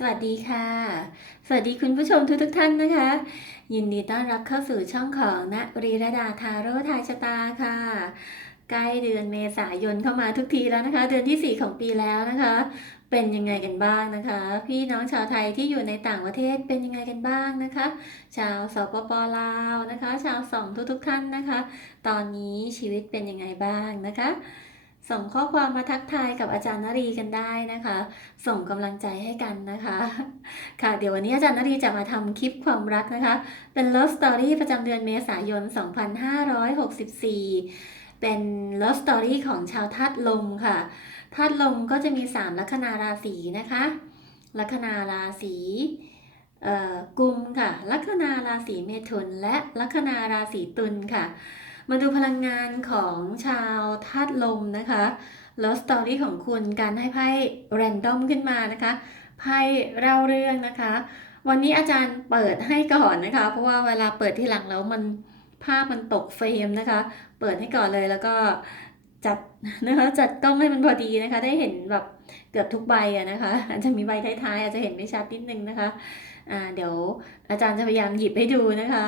สวัสดีค่ะ สวัสดีคุณผู้ชมทุกทุกท่านนะคะ ยินดีต้อนรับเข้าสู่ช่องของณรีรดาทาโร่ทายชะตาค่ะ ใกล้เดือนเมษายนเข้ามาทุกทีแล้วนะคะ เดือนที่ 4 ของปีแล้วนะคะ เป็นยังไงกันบ้างนะคะ พี่น้องชาวไทยที่อยู่ในต่างประเทศเป็นยังไงกันบ้างนะคะ ชาวสปปลาวนะคะ ชาวสองทุกทุกท่านนะคะ ตอนนี้ชีวิตเป็นยังไงบ้างนะคะ ส่งข้อความมาทักทายกับอาจารย์นรีกันได้นะคะ ส่งกำลังใจให้กันนะคะ ค่ะ เดี๋ยววันนี้อาจารย์นรีจะมาทำคลิปความรักนะคะ เป็น Love Story ประจำเดือนเมษายน 2564 เป็น Love Story ของชาวธาตุลมค่ะธาตุลมก็จะมี 3 ลัคนาราศีนะคะ ลัคนาราศีกุมค่ะ ลัคนาราศีเมถุน และลัคนาราศีตุลค่ะ มาดูพลังงานของชาวธาตุลมนะคะ แล้วสตอรี่ของคุณการให้ไพ่แรนดอมขึ้นมานะคะไพ่เล่าเรื่องนะคะ วันนี้อาจารย์เปิดให้ก่อนนะคะ เพราะว่าเวลาเปิดที่หลังแล้วมันภาพมันตกเฟรมนะคะ เปิดให้ก่อนเลยแล้วก็จัดนะคะจัดกล้องให้มันพอดีนะคะ ได้เห็นแบบเกือบทุกใบอะนะคะ อาจจะมีใบท้ายๆอาจจะเห็นไม่ชัดนิดนึงนะคะอ่าเดี๋ยวอาจารย์จะพยายามหยิบให้ดูนะคะ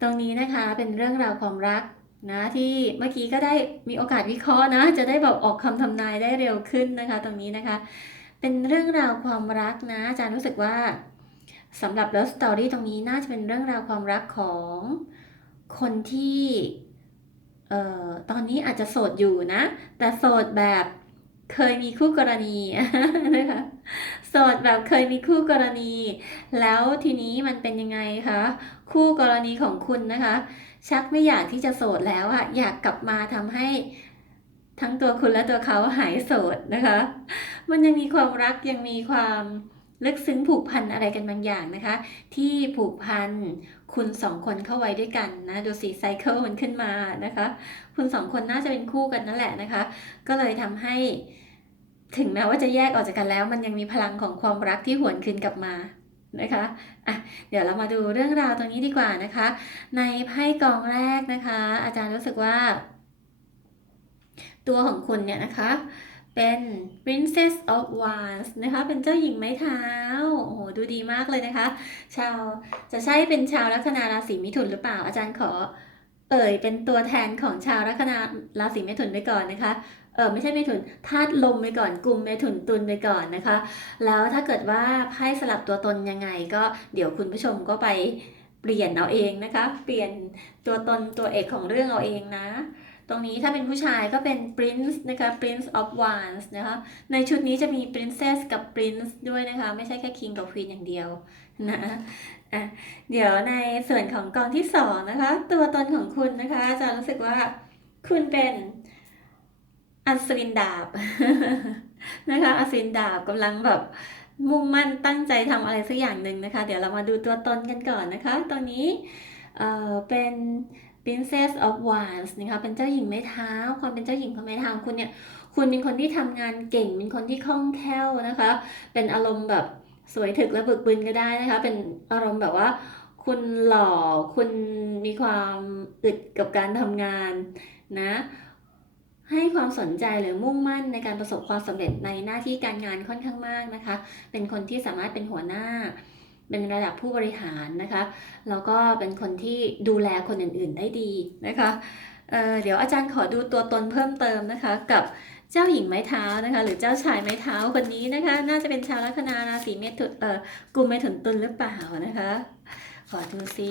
ตรงนี้นะคะเป็นเรื่องราวความรักนะที่เมื่อกี้ก็ได้มีโอกาสวิเคราะห์นะ จะได้แบบออกคำทำนายได้เร็วขึ้นนะคะ ตรงนี้นะคะ เป็นเรื่องราวความรักนะอาจารย์รู้สึกว่าสำหรับ Love Story ตรงนี้น่าจะเป็นเรื่องราวความรักของคนที่เอ่อตอนนี้อาจจะโสดอยู่นะ แต่โสดแบบ เคยมีคู่กรณีนะคะโสดแบบเคยมีคู่กรณี แล้วทีนี้มันเป็นยังไงคะคู่กรณีของคุณนะคะ ชักไม่อยากที่จะโสดแล้วอะอยากกลับมาทำให้ทั้งตัวคุณและตัวเขาหายโสดนะคะ มันยังมีความรักยังมีความลึกซึ้งผูกพันอะไรกันบางอย่างนะคะ ที่ผูกพันคุณสองคนเข้าไว้ด้วยกันนะดูสีไซเคิลมันขึ้นมานะคะ คุณสองคนน่าจะเป็นคู่กันนั่นแหละนะคะ ก็เลยทำให้ ถึงแม้ว่าจะแยกออกจากกันแล้ว มันยังมีพลังของความรักที่หวนคืนกลับมานะคะอะเดี๋ยวเรามาดูเรื่องราวตรงนี้ดีกว่านะคะ ในไพ่กองแรกนะคะ อาจารย์รู้สึกว่า ตัวของคุณเนี่ยนะคะ เป็น Princess of Wands นะคะ เป็นเจ้าหญิงไม้เท้า โอ้โห ดูดีมากเลยนะคะ ชาว จะใช่เป็นชาวลัคนาราศีมิถุนหรือเปล่า อาจารย์ขอเอ่ยเป็นตัวแทนของชาวลัคนาราศีเมถุนไปก่อนนะคะ เออไม่ใช่เมถุนธาตุลมไปก่อนกลุ่มเมถุนตุลไปก่อนนะคะ แล้วถ้าเกิดว่าไพ่สลับตัวตนยังไงก็เดี๋ยวคุณผู้ชมก็ไปเปลี่ยนเอาเองนะคะ เปลี่ยนตัวตนตัวเอกของเรื่องเอาเองนะ ตรงนี้ถ้าเป็นผู้ชายก็เป็น prince นะคะ prince of wands นะคะ ในชุดนี้จะมี princess กับ prince ด้วยนะคะ ไม่ใช่แค่ king กับ queen อย่างเดียวนะอะเดี๋ยวในส่วนของกองที่สองนะคะ ตัวตนของคุณนะคะจะรู้สึกว่าคุณเป็น อัศวินดาบนะคะอัศวินดาบกำลังแบบมุ่งมั่นตั้งใจทำอะไรสักอย่างหนึ่งนะคะ เดี๋ยวเรามาดูตัวตนกันก่อนนะคะตอนนี้เอ่อเป็น Princess of Wands นะคะเป็นเจ้าหญิงไม้เท้า ความเป็นเจ้าหญิงของไม้เท้าคุณเนี่ย คุณเป็นคนที่ทำงานเก่ง เป็นคนที่คล่องแคล่วนะคะ เป็นอารมณ์แบบสวยถึกและบึกบึนก็ได้นะคะ เป็นอารมณ์แบบว่า คุณหล่อ คุณมีความอึดกับการทำงานนะ ให้ความสนใจหรือมุ่งมั่นในการประสบความสำเร็จในหน้าที่การงานค่อนข้างมากนะคะ เป็นคนที่สามารถเป็นหัวหน้า เป็นระดับผู้บริหารนะคะ แล้วก็เป็นคนที่ดูแลคนอื่นๆได้ดีนะคะเเดี๋ยวอาจารย์ขอดูตัวตนเพิ่มเติมนะคะ กับเจ้าหญิงไม้เท้านะคะ หรือเจ้าชายไม้เท้าคนนี้นะคะ น่าจะเป็นชาวลัคนาราศีเมถุนเอ่อกุมเมถุนตุลหรือเปล่านะคะ ขอดูซิ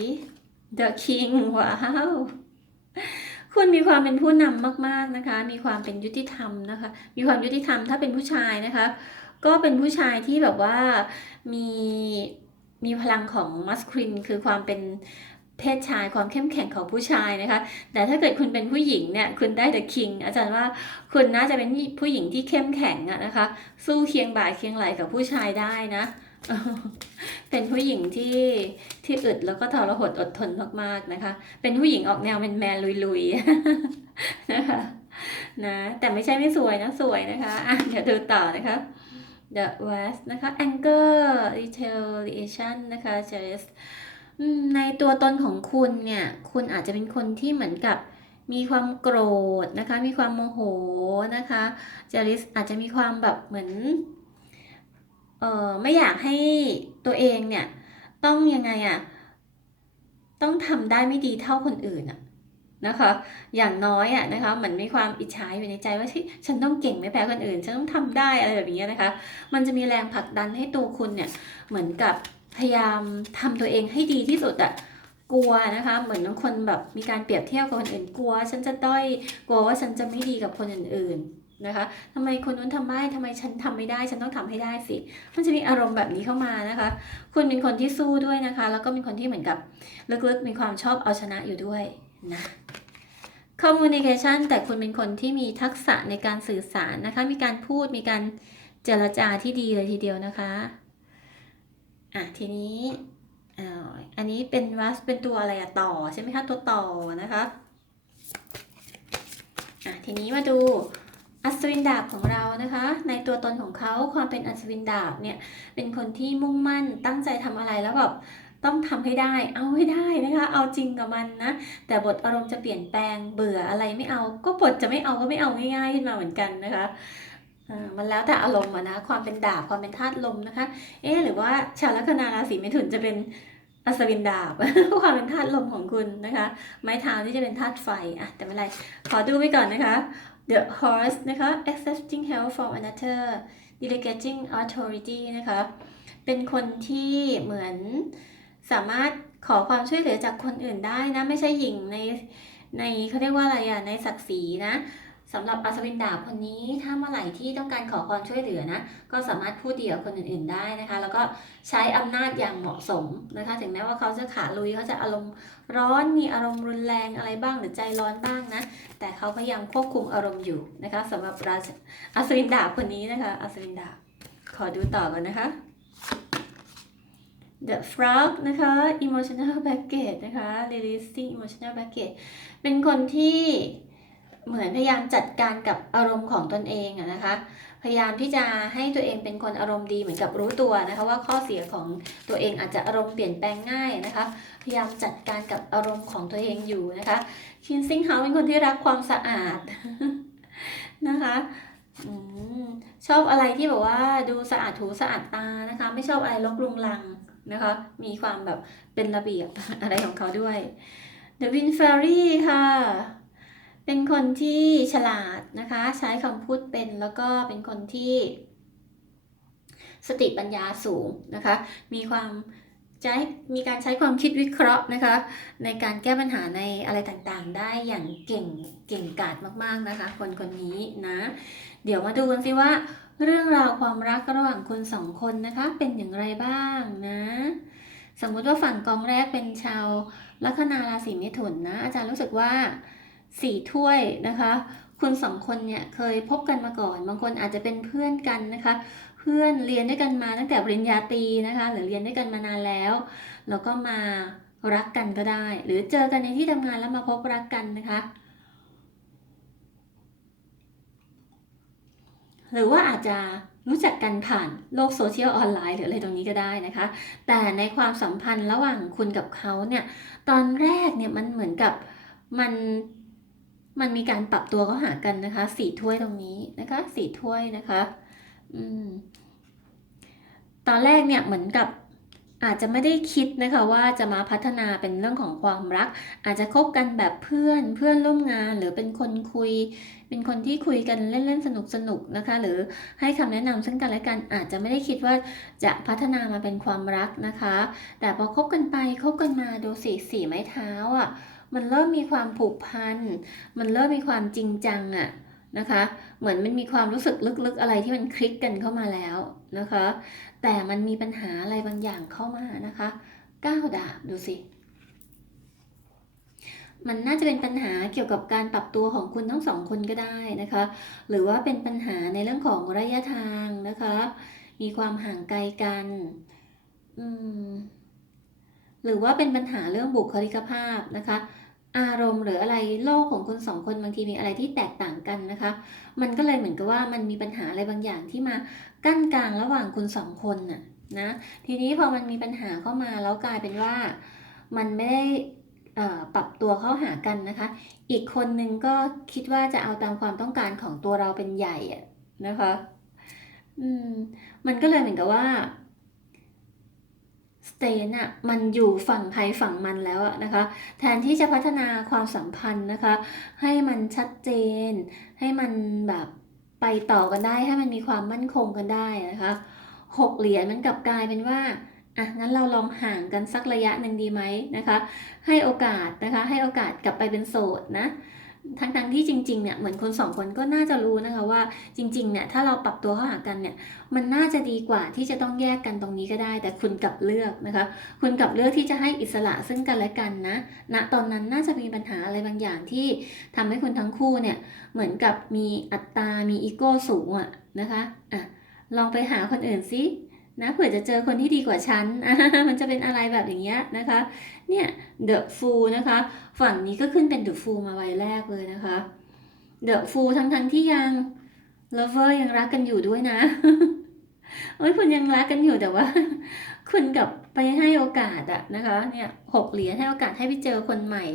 The King ว้าว คุณมีความเป็นผู้นำมาก ๆนะคะ มีความเป็นยุติธรรมนะคะ มีความยุติธรรมถ้าเป็นผู้ชายนะคะ ก็เป็นผู้ชายที่แบบว่ามีมีพลังของมัสคลินคือความเป็นเพศชายความเข้มแข็งของผู้ชายนะคะ แต่ถ้าเกิดคุณเป็นผู้หญิงเนี่ยคุณได้ The King อาจารย์ว่าคุณน่าจะเป็นผู้หญิงที่เข้มแข็งอะนะคะ สู้เคียงบ่าเคียงไหลกับผู้ชายได้นะ เป็นผู้หญิงที่ที่อึดแล้วก็ทรหดอดทนมากๆนะคะ เป็นผู้หญิงออกแนวแมนๆลุยๆนะคะนะแต่ไม่ใช่ไม่สวยนะสวยนะคะอะเดี๋ยวดูต่อนะคะ The West นะคะ Anger Retaliation นะคะ Jealous ในตัวตนของคุณเนี่ย คุณอาจจะเป็นคนที่เหมือนกับมีความโกรธนะคะ มีความโมโหนะคะ Jealous อาจจะมีความแบบเหมือน ออไม่อยากให้ตัวเองเนี่ยต้องยังไงอะต้องทำได้ไม่ดีเท่าคนอื่นอะนะคะ อย่างน้อยอะนะคะเหมือนมีความอิจฉาอยู่ในใจว่าที่ฉันต้องเก่งไม่แพ้คนอื่น ฉันต้องทำได้อะไรแบบนี้นะคะ มันจะมีแรงผลักดันให้ตัวคุณเนี่ย เหมือนกับพยายามทำตัวเองให้ดีที่สุดอะกลัวนะคะ เหมือนบางคนแบบมีการเปรียบเทียบกับคนอื่น กลัว ฉันจะด้อย กลัวว่าฉันจะไม่ดีกับคนอื่นๆ นะคะทำไมคนนู้นทำได้ทำไมฉันทำไม่ได้ ฉันต้องทำให้ได้สิ มันจะมีอารมณ์แบบนี้เข้ามานะคะ คุณเป็นคนที่สู้ด้วยนะคะ แล้วก็เป็นคนที่เหมือนกับลึกๆ มีความชอบเอาชนะอยู่ด้วยนะ communication แต่คุณเป็นคนที่มีทักษะในการสื่อสารนะคะ มีการพูด มีการเจรจาที่ดีเลยทีเดียวนะคะ อะทีนี้อ่าอันนี้เป็นวัสเป็นตัวอะไรอะต่อใช่ไหมคะ ตัวต่อนะคะ อะทีนี้มาดู อัศวินดาบของเรานะคะ ในตัวตนของเขาความเป็นอัศวินดาบเนี่ยเป็นคนที่มุ่งมั่นตั้งใจทำอะไรแล้วแบบต้องทำให้ได้ เอาให้ได้นะคะ เอาจริงกับมันนะ แต่บทอารมณ์จะเปลี่ยนแปลงเบื่ออะไรไม่เอา ก็บทจะไม่เอาก็ไม่เอาง่ายๆขึ้นมาเหมือนกันนะคะอ่ามันแล้วแต่อารมณ์อะนะความเป็นดาบความเป็นธาตุลมนะคะ เอ๊หรือว่าชาวลัคนาราศีเมถุนจะเป็นอัศวินดาบความเป็นธาตุลมของคุณนะคะ ไม้เท้าที่จะเป็นธาตุไฟอะแต่ไม่เป็นไรขอดูไปก่อนนะคะ The horse นะคะ accepting help from another delegating authority นะคะ เป็นคนที่เหมือนสามารถขอความช่วยเหลือจากคนอื่นได้นะ ไม่ใช่หญิงในในเขาเรียกว่าอะไรอะในศักดิ์ศรีนะ สำหรับอัศวินดาบคนนี้ถ้าเมื่อไหร่ที่ต้องการขอความช่วยเหลือนะ ก็สามารถพูดดีกับคนอื่นๆได้นะคะ แล้วก็ใช้อำนาจอย่างเหมาะสมนะคะ ถึงแม้ว่าเขาจะขาลุยเขาจะอารมณ์ร้อนมีอารมณ์รุนแรงอะไรบ้างหรือใจร้อนบ้างนะ แต่เขาพยายามควบคุมอารมณ์อยู่นะคะสำหรับราชอัศวินดาบคนนี้นะคะอัศวินดาบขอดูต่อกันนะคะ The Frog นะคะ Emotional Baggage นะคะ Releasing Emotional Baggage เป็นคนที่ เหมือนพยายามจัดการกับอารมณ์ของตนเองนะคะ พยายามที่จะให้ตัวเองเป็นคนอารมณ์ดีเหมือนกับรู้ตัวนะคะว่าข้อเสียของตัวเองอาจจะอารมณ์เปลี่ยนแปลงง่ายนะคะ พยายามจัดการกับอารมณ์ของตัวเองอยู่นะคะ Cleansing House เป็นคนที่รักความสะอาดนะคะอชอบอะไรที่แบบว่าดูสะอาดถูสะอาดตานะคะ ไม่ชอบอะไรรกรุงรังนะคะ มีความแบบเป็นระเบียบอะไรของเขาด้วย The Wind Fairy ค่ะ เป็นคนที่ฉลาดนะคะ ใช้คำพูดเป็นแล้วก็เป็นคนที่ สติปัญญาสูงนะคะ มีความใช้มีการใช้ความคิดวิเคราะห์นะคะ ในการแก้ปัญหาในอะไรต่างๆ ได้อย่างเก่งเก่งกาจมากๆนะคะ คนคนนี้นะ เดี๋ยวมาดูกันสิว่า เรื่องราวความรักระหว่างคนสองคนนะคะ เป็นอย่างไรบ้างนะ สมมุติว่าฝั่งกองแรกเป็นชาวลัคนาราศีมิถุนนะ อาจารย์รู้สึกว่า สี่ถ้วยนะคะ คุณสองคนเนี่ยเคยพบกันมาก่อน บางคนอาจจะเป็นเพื่อนกันนะคะ เพื่อนเรียนด้วยกันมาตั้งแต่ปริญญาตรีนะคะ หรือเรียนด้วยกันมานานแล้วแล้วก็มารักกันก็ได้ หรือเจอกันในที่ทำงานแล้วมาพบรักกันนะคะ หรือว่าอาจจะรู้จักกันผ่านโลกโซเชียลออนไลน์หรืออะไรตรงนี้ก็ได้นะคะ แต่ในความสัมพันธ์ระหว่างคุณกับเขาเนี่ย ตอนแรกเนี่ยมันเหมือนกับมัน มันมีการปรับตัวเข้าหากันนะคะสี่ถ้วยตรงนี้นะคะสี่ถ้วยนะคะอืมตอนแรกเนี่ยเหมือนกับอาจจะไม่ได้คิดนะคะว่าจะมาพัฒนาเป็นเรื่องของความรัก อาจจะคบกันแบบเพื่อนเพื่อนร่วมงาน หรือเป็นคนคุย เป็นคนที่คุยกันเล่นๆสนุกๆนะคะ หรือให้คำแนะนำซึ่งกันและกันอาจจะไม่ได้คิดว่าจะพัฒนามาเป็นความรักนะคะ แต่พอคบกันไปคบกันมาดูสีสีไม้เท้าอะ มันเริ่มมีความผูกพัน มันเริ่มมีความจริงจังอะนะคะ เหมือนมันมีความรู้สึกลึกๆอะไรที่มันคลิกกันเข้ามาแล้วนะคะ แต่มันมีปัญหาอะไรบางอย่างเข้ามานะคะก้าวดาบดูสิมันน่าจะเป็นปัญหาเกี่ยวกับการปรับตัวของคุณทั้งสองคนก็ได้นะคะ หรือว่าเป็นปัญหาในเรื่องของระยะทางนะคะ มีความห่างไกลกัน อืม หรือว่าเป็นปัญหาเรื่องบุคลิกภาพนะคะ อารมณ์หรืออะไรโลกของคนสองคนบางทีมีอะไรที่แตกต่างกันนะคะ มันก็เลยเหมือนกับว่ามันมีปัญหาอะไรบางอย่างที่มากั้นกลางระหว่างคุณสองคนน่ะนะทีนี้พอมันมีปัญหาเข้ามาแล้วกลายเป็นว่ามันไม่ได้อ่อปรับตัวเข้าหากันนะคะ อีกคนนึงก็คิดว่าจะเอาตามความต้องการของตัวเราเป็นใหญ่อะนะคะ อืม มันก็เลยเหมือนกับว่า เตนอะมันอยู่ฝั่งใครฝั่งมันแล้วอะนะคะ แทนที่จะพัฒนาความสัมพันธ์นะคะ ให้มันชัดเจน ให้มันแบบไปต่อกันได้ ให้มันมีความมั่นคงกันได้นะคะหกเหรียญมันกลับกลายเป็นว่าอะงั้นเราลองห่างกันสักระยะหนึ่งดีไหมนะคะ ให้โอกาสนะคะ ให้โอกาสกลับไปเป็นโสดนะ ทั้งทั้งๆที่จริงๆเนี่ยเหมือนคนสองคนก็น่าจะรู้นะคะว่าจริงๆเนี่ยถ้าเราปรับตัวเข้าหากันเนี่ยมันน่าจะดีกว่าที่จะต้องแยกกันตรงนี้ก็ได้ แต่คุณกลับเลือกนะคะ คุณกลับเลือกที่จะให้อิสระซึ่งกันและกันนะณตอนนั้นน่าจะมีปัญหาอะไรบางอย่างที่ทำให้คุณทั้งคู่เนี่ยเหมือนกับมีอัตตา มีอีโก้สูงอะนะคะอะลองไปหาคนอื่นสิ นะเผื่อจะเจอคนที่ดีกว่าฉัน มันจะเป็นอะไรแบบอย่างเงี้ยนะคะ เนี่ย The Fool นะคะ ฝั่งนี้ก็ขึ้นเป็น The Fool มาไว้แรกเลยนะคะ The Fool ทั้งทั้งที่ยัง Lover ยังรักกันอยู่ด้วยนะ โอ้ยคุณยังรักกันอยู่แต่ว่า คุณกับไปให้โอกาสอะนะคะ เนี่ยหกเหรียญให้โอกาสให้ไปเจอคนใหม่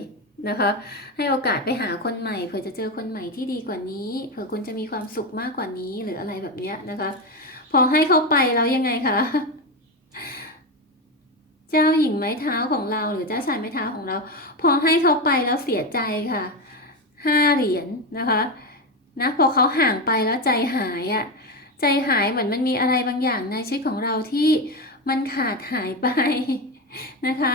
นะคะ ให้โอกาสไปหาคนใหม่เผื่อจะเจอคนใหม่ที่ดีกว่านี้ เผื่อคุณจะมีความสุขมากกว่านี้หรืออะไรแบบเนี้ยนะคะ พอให้เข้าไปแล้วยังไงคะเจ้าหญิงไม้เท้าของเราหรือเจ้าชายไม้เท้าของเรา พอให้เขาไปแล้วเสียใจค่ะห้าเหรียญนะคะนะพอเขาห่างไปแล้วใจหายอะใจหายเหมือนมันมีอะไรบางอย่างในชีวิตของเราที่มันขาดหายไปนะคะ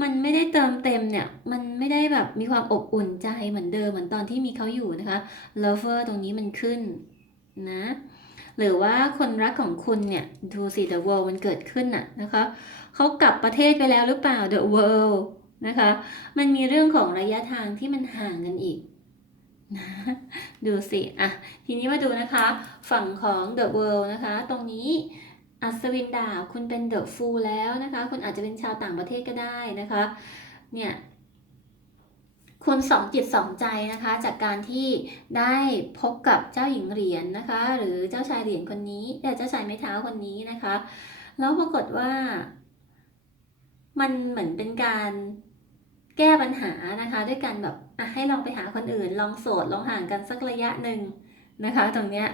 มันไม่ได้เติมเต็มเนี่ย มันไม่ได้แบบมีความอบอุ่นใจเหมือนเดิมเหมือนตอนที่มีเขาอยู่นะคะ lover ตรงนี้มันขึ้นนะ หรือว่าคนรักของคุณเนี่ยดูสิ the world มันเกิดขึ้นน่ะนะคะเขากลับประเทศไปแล้วหรือเปล่า the world นะคะมันมีเรื่องของระยะทางที่มันห่างกันอีกนะดูสิอะทีนี้มาดูนะคะ ฝั่งของ the world นะคะ ตรงนี้อัศวินดาบคุณเป็น the fool แล้วนะคะ คุณอาจจะเป็นชาวต่างประเทศก็ได้นะคะ เนี่ย คุณสองจิตสองใจนะคะ จากการที่ได้พบกับเจ้าหญิงเหรียญนะคะ หรือเจ้าชายเหรียญคนนี้แต่เจ้าชายไม้เท้าคนนี้นะคะ แล้วปรากฏว่า มันเหมือนเป็นการแก้ปัญหานะคะ ด้วยการแบบให้ลองไปหาคนอื่น ลองโสดลองห่างกันสักระยะหนึ่งนะคะ ตรงเนี้ย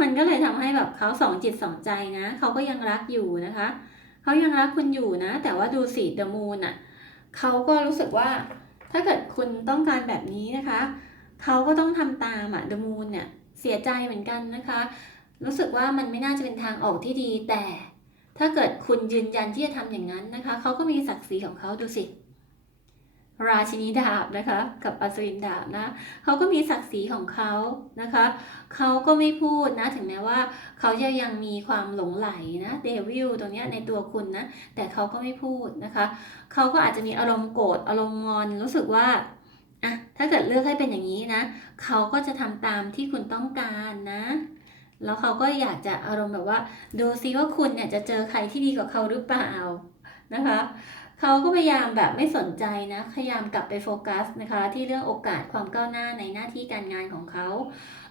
มันก็เลยทำให้แบบเขาสองจิตสองใจนะเขาก็ยังรักอยู่นะคะเขายังรักคุณอยู่นะ แต่ว่าดูสิเดอะมูนอะเขาก็รู้สึกว่า ถ้าเกิดคุณต้องการแบบนี้นะคะ เขาก็ต้องทำตามอะเดมูนเนี่ยเสียใจเหมือนกันนะคะ รู้สึกว่ามันไม่น่าจะเป็นทางออกที่ดีแต่ ถ้าเกิดคุณยืนยันที่จะทำอย่างนั้นนะคะ เขาก็มีศักดิ์ศรีของเขาดูสิ ราชินีดาบนะคะ กับอัศวินดาบนะเขาก็มีศักดิ์ศรีของเขานะคะเขาก็ไม่พูดนะถึงแม้ว่าเขาจะยังมีความหลงไหลนะเดวิลตรงนี้ในตัวคุณนะแต่เขาก็ไม่พูดนะคะเขาก็อาจจะมีอารมณ์โกรธอารมณ์งอนรู้สึกว่าอะถ้าเกิดเลือกให้เป็นอย่างนี้นะเขาก็จะทำตามที่คุณต้องการนะแล้วเขาก็อยากจะอารมณ์แบบว่า ดูซิว่าคุณเนี่ยจะเจอใครที่ดีกว่าเขาหรือเปล่านะคะ เขาก็พยายามแบบไม่สนใจนะพยายามกลับไปโฟกัสนะคะ ที่เรื่องโอกาสความก้าวหน้าในหน้าที่การงานของเขา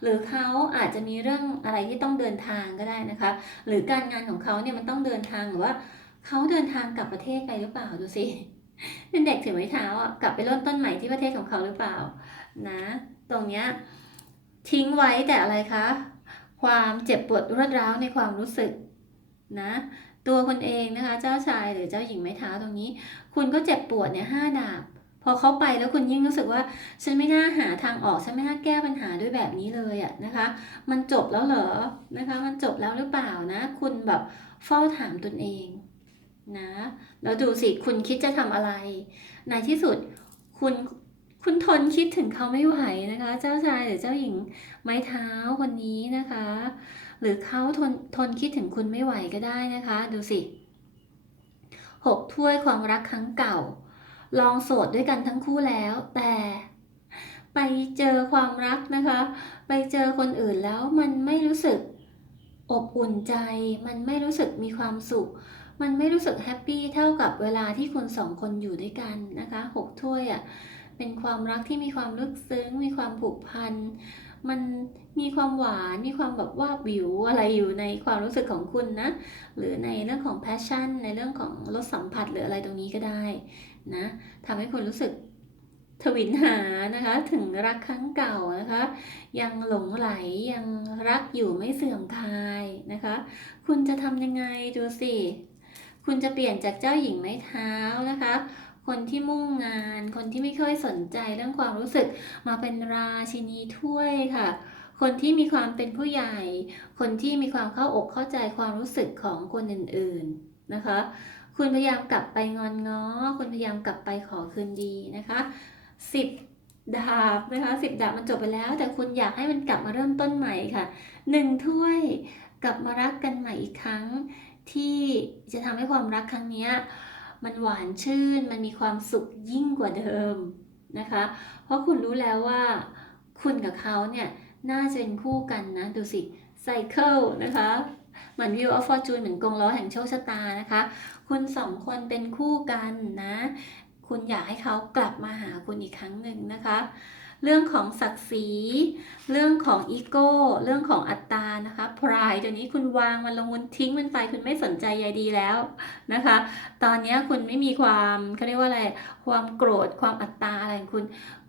หรือเขาอาจจะมีเรื่องอะไรที่ต้องเดินทางก็ได้นะคะ หรือการงานของเขาเนี่ยมันต้องเดินทางหรือว่าเขาเดินทางกลับประเทศไปหรือเปล่าดูสิเป็นเด็กถือไม้เท้าอะกลับไปเริ่มต้นใหม่ที่ประเทศของเขาหรือเปล่านะ ตรงเนี้ยทิ้งไว้แต่อะไรคะความเจ็บปวดรวดร้าวในความรู้สึก นะตัวคุณเองนะคะ เจ้าชายหรือเจ้าหญิงไม้เท้าตรงนี้ คุณก็เจ็บปวดเนี่ยห้าดาบ พอเขาไปแล้วคุณยิ่งรู้สึกว่า ฉันไม่น่าหาทางออกฉันไม่น่าแก้ปัญหาด้วยแบบนี้เลยอะนะคะ มันจบแล้วเหรอนะคะ มันจบแล้วหรือเปล่านะ คุณแบบเฝ้าถามตนเองนะแล้วดูสิคุณคิดจะทำอะไร ในที่สุดคุณคุณทนคิดถึงเขาไม่ไหวนะคะ เจ้าชายหรือเจ้าหญิงไม้เท้าคนนี้นะคะ หรือเขาทนทนคิดถึงคุณไม่ไหวก็ได้นะคะ ดูสิหกถ้วยความรักครั้งเก่า ลองโสดด้วยกันทั้งคู่แล้ว แต่ไปเจอความรักนะคะ ไปเจอคนอื่นแล้วมันไม่รู้สึกอบอุ่นใจ มันไม่รู้สึกมีความสุข มันไม่รู้สึกแฮปปี้เท่ากับเวลาที่คุณสองคนอยู่ด้วยกันนะคะหกถ้วยอะ่ะเป็นความรักที่มีความลึกซึ้ง มีความผูกพัน มันมีความหวาน มีความแบบว่าวิวอะไรอยู่ในความรู้สึกของคุณนะ หรือในเรื่องของ passion ในเรื่องของรสสัมผัสหรืออะไรตรงนี้ก็ได้นะทำให้คุณรู้สึกทวินหานะคะ ถึงรักครั้งเก่านะคะ ยังหลงไหลยังรักอยู่ไม่เสื่อมคลายนะคะ คุณจะทำยังไงดูสิ คุณจะเปลี่ยนจากเจ้าหญิงไม้เท้านะคะ คนที่มุ่งงาน คนที่ไม่ค่อยสนใจเรื่องความรู้สึกมาเป็นราชินีถ้วยค่ะ คนที่มีความเป็นผู้ใหญ่ คนที่มีความเข้าอกเข้าใจความรู้สึกของคนอื่นๆนะคะ คุณพยายามกลับไปงอนง้อ คุณพยายามกลับไปขอคืนดีนะคะสิบดาบนะคะสิบดาบมันจบไปแล้ว แต่คุณอยากให้มันกลับมาเริ่มต้นใหม่ค่ะหนึ่งถ้วยกลับมารักกันใหม่อีกครั้ง ที่จะทำให้ความรักครั้งนี้ มันหวานชื่น มันมีความสุขยิ่งกว่าเดิมนะคะ เพราะคุณรู้แล้วว่าคุณกับเขาเนี่ยน่าจะเป็นคู่กันนะ ดูสิไซเคิลนะคะเหมือนวิวออฟฟอร์จูนเหมือนกงล้อแห่งโชคชะตานะคะ คุณสองคนเป็นคู่กันนะ คุณอยากให้เขากลับมาหาคุณอีกครั้งหนึ่งนะคะ เรื่องของศักดิ์ศรี เรื่องของอีโก้ เรื่องของอัตตานะคะพรายตัวนี้คุณวางมันลงคุณทิ้งมันไปคุณไม่สนใจใยดีแล้วนะคะ ตอนนี้คุณไม่มีความเขาเรียกว่าอะไร ความโกรธ ความอัตตาอะไรของคุณ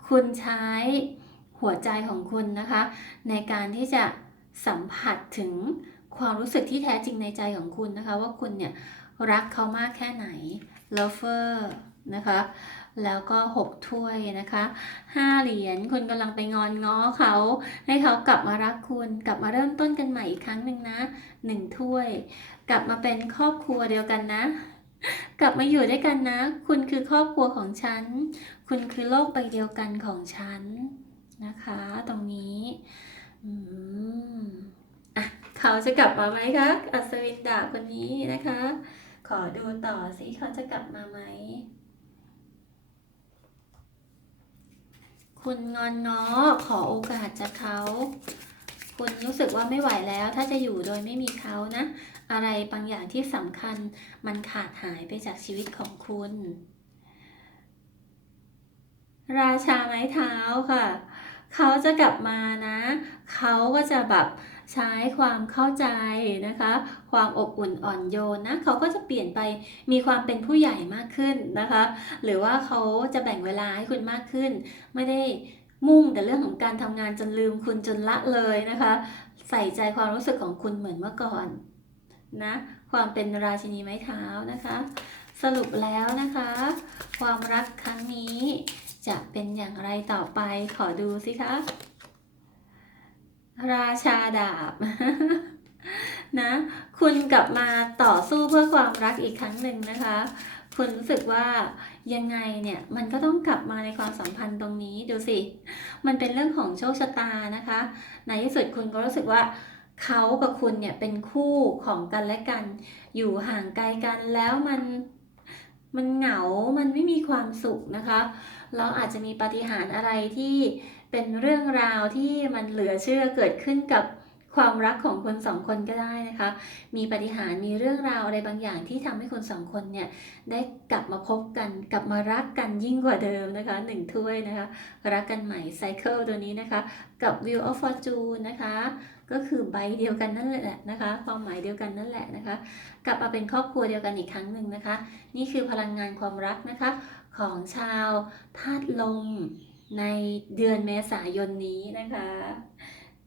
คุณใช้หัวใจของคุณนะคะ ในการที่จะสัมผัสถึงความรู้สึกที่แท้จริงในใจของคุณนะคะ ว่าคุณเนี่ยรักเขามากแค่ไหน lover นะคะ แล้วก็ 6 ถ้วยนะคะ5เหรียญคุณกำลังไปงอนง้อเขา ให้เขากลับมารักคุณ กลับมาเริ่มต้นกันใหม่อีกครั้งหนึ่งนะ 1 ถ้วย กลับมาเป็นครอบครัวเดียวกันนะ กลับมาอยู่ด้วยกันนะ คุณคือครอบครัวของฉัน คุณคือโลกใบเดียวกันของฉันนะคะ ตรงนี้อืมอะเขาจะกลับมาไหมคะอัศวินดาคนนี้นะคะ ขอดูต่อสิเขาจะกลับมาไหม คุณงอนง้อขอโอกาสจากเขา คุณรู้สึกว่าไม่ไหวแล้ว ถ้าจะอยู่โดยไม่มีเขานะ อะไรบางอย่างที่สำคัญมันขาดหายไปจากชีวิตของคุณ ราชาไม้เท้าค่ะ เขาจะกลับมานะ เขาก็จะแบบใช้ความเข้าใจนะคะ ความอบอุ่นอ่อนโยนนะเขาก็จะเปลี่ยนไปมีความเป็นผู้ใหญ่มากขึ้นนะคะ หรือว่าเขาจะแบ่งเวลาให้คุณมากขึ้น ไม่ได้มุ่งแต่เรื่องของการทำงานจนลืมคุณจนละเลยนะคะ ใส่ใจความรู้สึกของคุณเหมือนเมื่อก่อนนะ ความเป็นราชินีไม้เท้านะคะ สรุปแล้วนะคะ ความรักครั้งนี้จะเป็นอย่างไรต่อไปขอดูสิคะ ราชาดาบ นะ คุณกลับมาต่อสู้เพื่อความรักอีกครั้งหนึ่งนะคะ คุณรู้สึกว่ายังไงเนี่ยมันก็ต้องกลับมาในความสัมพันธ์ตรงนี้ดูสิ มันเป็นเรื่องของโชคชะตานะคะ ในที่สุดคุณก็รู้สึกว่าเขากับคุณเนี่ยเป็นคู่ของกันและกัน อยู่ห่างไกลกันแล้วมัน มันเหงา มันไม่มีความสุขนะคะ เราอาจจะมีปาฏิหาริย์อะไรที่เป็นเรื่องราวที่มันเหลือเชื่อเกิดขึ้นกับความรักของคนสองคนก็ได้นะคะ มีปาฏิหาริย์มีเรื่องราวอะไรบางอย่างที่ทำให้คนสองคนเนี่ยได้กลับมาพบกัน กลับมารักกันยิ่งกว่าเดิมนะคะหนึ่งถ้วยนะคะ รักกันใหม่ไซเคิลตัวนี้นะคะ กับ Wheel of Fortune นะคะ ก็คือใบเดียวกันนั่นแหละนะคะ ความหมายเดียวกันนั่นแหละนะคะ กลับมาเป็นครอบครัวเดียวกันอีกครั้งหนึ่งนะคะ นี่คือพลังงานความรักนะคะของชาวธาตุลมในเดือนเมษายนนี้นะคะ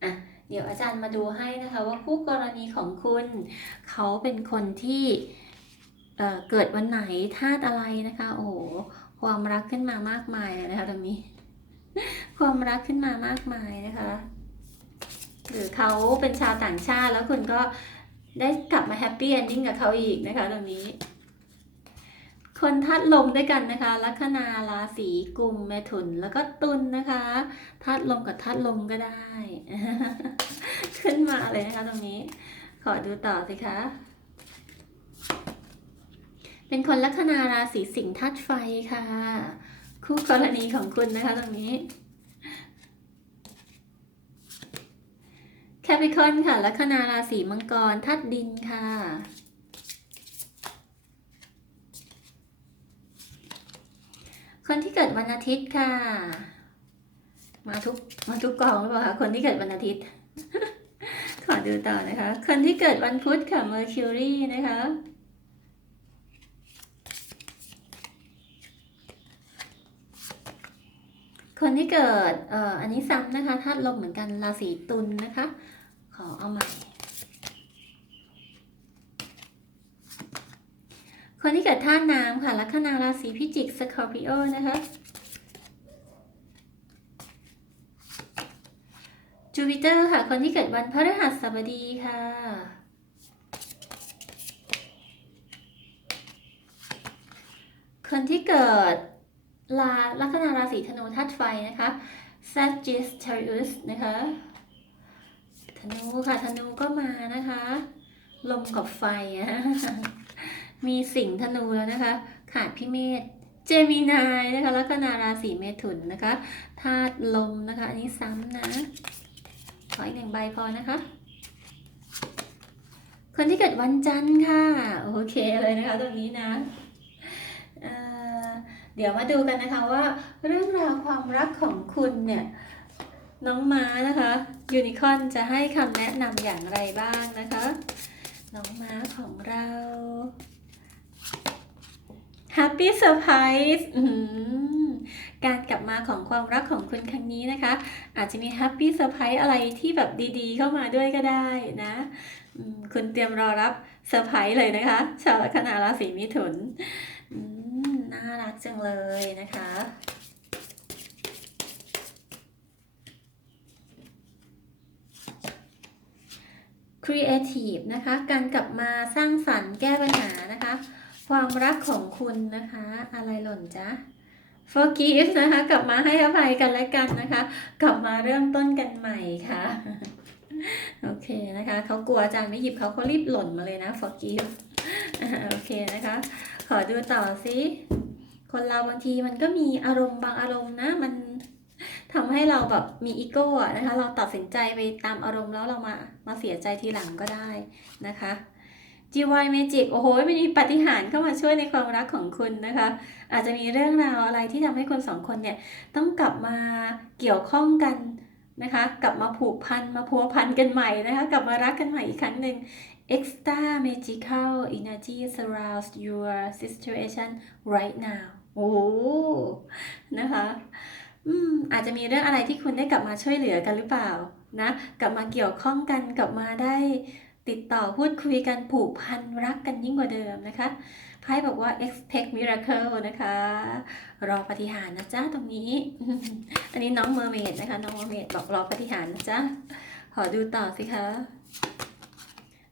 อะเดี๋ยวอาจารย์มาดูให้นะคะว่าคู่กรณีของคุณ เขาเป็นคนที่เอ่อเกิดวันไหนธาตุอะไรนะคะ โอ้โหความรักขึ้นมามากมายเลยนะคะตรงนี้ ความรักขึ้นมามากมายนะคะ หรือเขาเป็นชาวต่างชาติแล้วคุณก็ได้กลับมาแฮปปี้เอนดิ้งกับเขาอีกนะคะตรงนี้ คนธาตุลมด้วยกันนะคะ ลัคนาราศีกุมเมถุนแล้วก็ตุลนะคะธาตุลมกับธาตุลมก็ได้ ขึ้นมาเลยนะคะตรงนี้ ขอดูต่อสิคะ เป็นคนลัคนาราศีสิงห์ธาตุไฟค่ะ คู่กรณีของคุณนะคะตรงนี้ แคปิคอนค่ะ ลัคนาราศีมังกรธาตุดินค่ะ คนที่เกิดวันอาทิตย์ค่ะ มาทุกมาทุกกองหรือเปล่าคะคนที่เกิดวันอาทิตย์ ขอดูต่อนะคะ คนที่เกิดวันพุธค่ะ Mercury นะคะคคนที่เกิด เอ่อ อันนี้ซ้ำนะคะธาตุลมเหมือนกัน ราศีตุลนะคะ ขอเอาใหม่ คนที่เกิดธาตุน้ำค่ะลัคนาราศีพิจิกสคอร์ปิโอนะคะจูปิเตอร์ค่ะ คนที่เกิดวันพฤหัสบดีค่ะคนที่เกิดลาลัคนาราศีธนูธาตุไฟนะคะ Sagittarius นะคะ ธนูค่ะธนูก็มานะคะ ลมกับไฟอะมีสิงธนูแล้วนะคะ ขาดพิเมธเจมินายนะคะลัคนาราศีเมถุนนะคะธาตุลมนะคะ อันนี้ซ้ำนะ ขออีกหนึ่งใบพอนะคะ คนที่เกิดวันจันทร์ค่ะ โอเคเลยนะคะตรงนี้นะเเดี๋ยวมาดูกันนะคะว่า เรื่องราวความรักของคุณเนี่ย น้องม้านะคะยูนิคอนจะให้คำแนะนำอย่างไรบ้างนะคะ น้องม้าของเรา Happy Surprise อื้อหือการกลับมาของความรักของคุณครั้งนี้นะคะ อาจจะมี Happy Surprise อะไรที่แบบดีๆ เข้ามาด้วยก็ได้นะคุณเตรียมรอรับเซอร์ไพรส์เลยนะคะ ชาวลัคนาราศีมิถุนน่ารักจังเลยนะคะ Creative นะคะ การกลับมาสร้างสรรค์แก้ปัญหานะคะ ความรักของคุณนะคะ อะไรหล่นจ๊ะ Forgive นะคะ กลับมาให้อภัยกันและกันนะคะ กลับมาเริ่มต้นกันใหม่ค่ะ โอเคนะคะ เขากลัวอาจารย์ไม่หยิบเขาเขารีบหล่นมาเลยนะ Forgive โอเคนะคะ ขอดูต่อสิ คนเราบางทีมันก็มีอารมณ์บางอารมณ์นะ มัน ทำให้เราแบบมีอีโก้อะนะคะ เราตัดสินใจไปตามอารมณ์แล้วเรามามาเสียใจทีหลังก็ได้นะคะ GY Magic โอ้โหมันมีปฏิหารเข้ามาช่วยในความรักของคุณนะคะ อาจจะมีเรื่องราวอะไรที่ทำให้คนสองคนเนี่ยต้องกลับมาเกี่ยวข้องกันนะคะ กลับมาผูกพันมาพัวพันกันใหม่นะคะ กลับมารักกันใหม่อีกครั้งหนึ่ง Extra magical energy surrounds your situation right now โอ้นะคะ อืมอาจจะมีเรื่องอะไรที่คุณได้กลับมาช่วยเหลือกันหรือเปล่านะ กลับมาเกี่ยวข้องกันกลับมาได้ติดต่อพูดคุยกันผูกพันรักกันยิ่งกว่าเดิมนะคะไพ่บอกว่า expect miracle นะคะ รอปฏิหารนะจ๊ะตรงนี้ อันนี้น้องเมอร์เมดนะคะ น้องเมอร์เมดบอกรอปฏิหารนะจ๊ะ ขอดูต่อสิคะ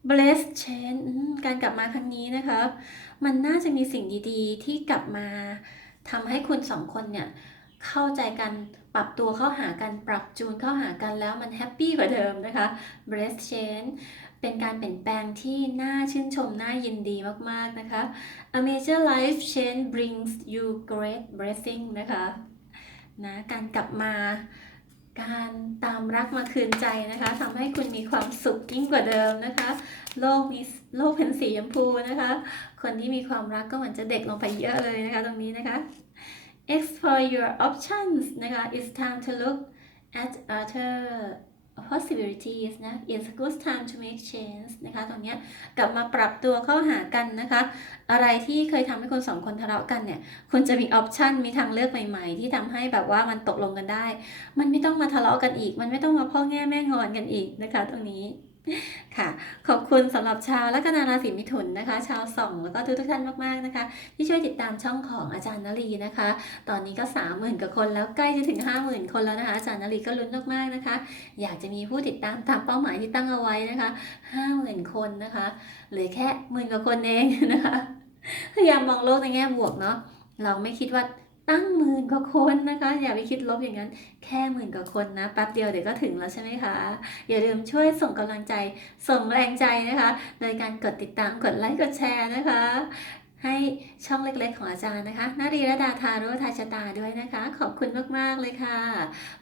bless change การกลับมาครั้งนี้นะคะ มันน่าจะมีสิ่งดีๆ ที่กลับมาทำให้คุณสองคนเนี่ย เข้าใจกันปรับตัวเข้าหากันปรับจูนเข้าหากันแล้วมันแฮปปี้กว่าเดิมนะคะ bless change เป็นการเปลี่ยนแปลงที่น่าชื่นชม น่ายินดีมาก ๆ นะคะ A major life change brings you great blessing นะคะนะการกลับมาการตามรักมาคืนใจนะคะทำให้คุณมีความสุขยิ่งกว่าเดิมนะคะ โลกมีโลกเป็นสีชมพูนะคะ คนที่มีความรักก็เหมือนจะเด็กลงไปเยอะเลยนะคะ ตรงนี้นะคะ explore your options นะคะ it's time to look at other possibilities นะ it's a good time to make change นะคะตรงเนี้ยกลับมาปรับตัวเข้าหากันนะคะ อะไรที่เคยทำให้คนสองคนทะเลาะกันเนี่ย คุณจะมีออปชันมีทางเลือกใหม่ๆ ที่ทำให้แบบว่ามันตกลงกันได้ มันไม่ต้องมาทะเลาะกันอีก มันไม่ต้องมาพ่อแง่แม่งอนกันอีกนะคะตรงนี้ ค่ะ ขอบคุณสำหรับชาวลัคนาราศีมิถุนนะคะ ชาวส่องแล้วก็ทุกทุกท่านมากๆนะคะ ที่ช่วยติดตามช่องของอาจารย์นลีนะคะ ตอนนี้ก็ 30,000กว่าคนแล้วใกล้จะถึง 50,000 คนแล้วนะคะ อาจารย์นลีก็ลุ้นมากๆนะคะ อยากจะมีผู้ติดตามตามเป้าหมายที่ตั้งเอาไว้นะคะ 50,000 คนนะคะเหลือแค่หมื่นกว่าคนเองนะคะพยายามมองโลกในแง่บวกเนาะเราไม่คิดว่า ตั้งหมื่นกว่าคนนะคะ อย่าไปคิดลบอย่างนั้น แค่หมื่นกว่าคนนะแป๊บเดียวเดี๋ยวก็ถึงแล้วใช่ไหมคะ อย่าลืมช่วยส่งกำลังใจส่งแรงใจนะคะ โดยการกดติดตามกดไลค์กดแชร์นะคะ ให้ช่องเล็กๆของอาจารย์นะคะนารีระดาทาโรทาชตาด้วยนะคะ ขอบคุณมากๆเลยค่ะ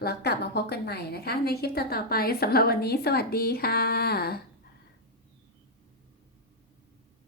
แล้วกลับมาพบกันใหม่นะคะ ในคลิปต่อๆไปสำหรับวันนี้สวัสดีค่ะ